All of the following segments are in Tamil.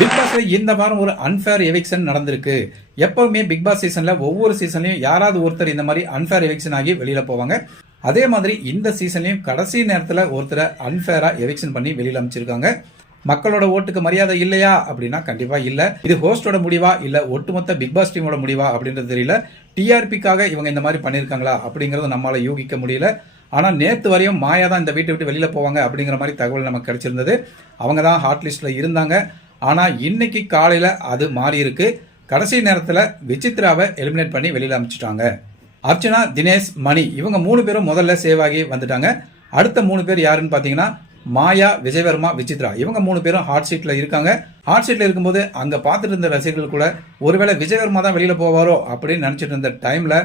பிக் பாஸ்ல இந்த வாரம் ஒரு அன்ஃபேர் எவிக்ஷன் நடந்திருக்கு. எப்பவுமே பிக் பாஸ் சீசன்ல ஒவ்வொரு சீசன்லயும் யாராவது ஒருத்தர் இந்த மாதிரி அன்ஃபேர் எவிக்ஷன் ஆகி வெளியில போவாங்க. அதே மாதிரி இந்த சீசன்லயும் கடைசி நேரத்துல ஒருத்தரை அன்ஃபேரா எவிக்ஷன் பண்ணி வெளியில அமைச்சிருக்காங்க. மக்களோட ஓட்டுக்கு மரியாதை இல்லையா அப்படின்னா கண்டிப்பா இல்ல. இது ஹோஸ்டோட முடிவா இல்ல ஒட்டுமொத்த பிக் பாஸ் டீமோட முடிவா அப்படின்றது தெரியல. டிஆர்பிக்காக இவங்க இந்த மாதிரி பண்ணிருக்காங்களா அப்படிங்கறத நம்மளால யூகிக்க முடியல. ஆனா நேத்து வரையும் மாயா தான் இந்த வீட்டை விட்டு வெளியில போவாங்க அப்படிங்கிற மாதிரி தகவல் நமக்கு கிடைச்சிருந்தது. அவங்க தான் ஹாட் லிஸ்ட்ல இருந்தாங்க. ஆனா இன்னைக்கு காலையில அது மாறி இருக்கு. கடைசி நேரத்துல விசித்ராவை எலிமினேட் பண்ணி வெளியில அமைச்சிட்டாங்க. அர்ச்சனா, தினேஷ், மணி இவங்க 3 பேரும் முதல்ல சேவ் ஆகி வந்துட்டாங்க. அடுத்த 3 பேர் யாருன்னு பாத்தீங்கன்னா மாயா, விஜயவர்மா, விசித்ரா இவங்க 3 பேரும் ஹாட் சீட்ல இருக்காங்க. ஹாட் சீட்ல இருக்கும்போது அங்க பார்த்துட்டு இருந்த ரசிகர்கள் கூட ஒருவேளை விஜயவர்மா தான் வெளியில போவாரோ அப்படின்னு நினைச்சிட்டு இருந்த டைம்ல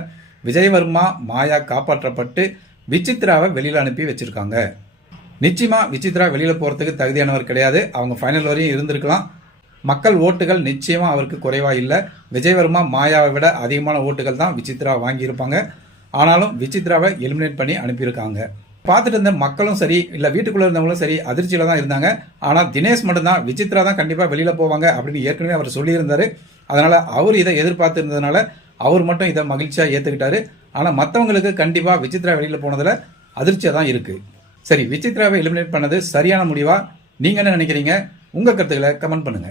விஜயவர்மா, மாயா காப்பாற்றப்பட்டு விசித்ராவை வெளியில அனுப்பி வச்சிருக்காங்க. நிச்சயமா விசித்ரா வெளியில போறதுக்கு தகுதியானவர் கிடையாது. அவங்க ஃபைனல் வரையும் இருந்திருக்கலாம். மக்கள் ஓட்டுகள் நிச்சயமா அவருக்கு குறைவா இல்லை. விஜயவர்மா, மாயாவை விட அதிகமான ஓட்டுகள் தான் விசித்ரா வாங்கியிருப்பாங்க. ஆனாலும் விசித்ராவை எலிமினேட் பண்ணி அனுப்பியிருக்காங்க. பார்த்துட்டு இருந்த மக்களும் சரி இல்ல வீட்டுக்குள்ள இருந்தவங்களும் சரி அதிர்ச்சியில தான் இருந்தாங்க. ஆனா தினேஷ் மட்டும்தான் விசித்ரா தான் கண்டிப்பா வெளியில போவாங்க அப்படின்னு ஏற்கனவே அவர் சொல்லியிருந்தாரு. அதனால அவர் இதை எதிர்பார்த்து இருந்ததுனால அவர் மட்டும் இதை மகிழ்ச்சியா ஏத்துக்கிட்டாரு. ஆனா மற்றவங்களுக்கு கண்டிப்பா விசித்ரா வெளியில போனதுல அதிர்ச்சியா தான் இருக்கு. சரி, விசித்ராவை எலிமினேட் பண்ணது சரியான முடிவா? நீங்க என்ன நினைக்கிறீங்க? உங்க கருத்துக்களை கமெண்ட் பண்ணுங்க.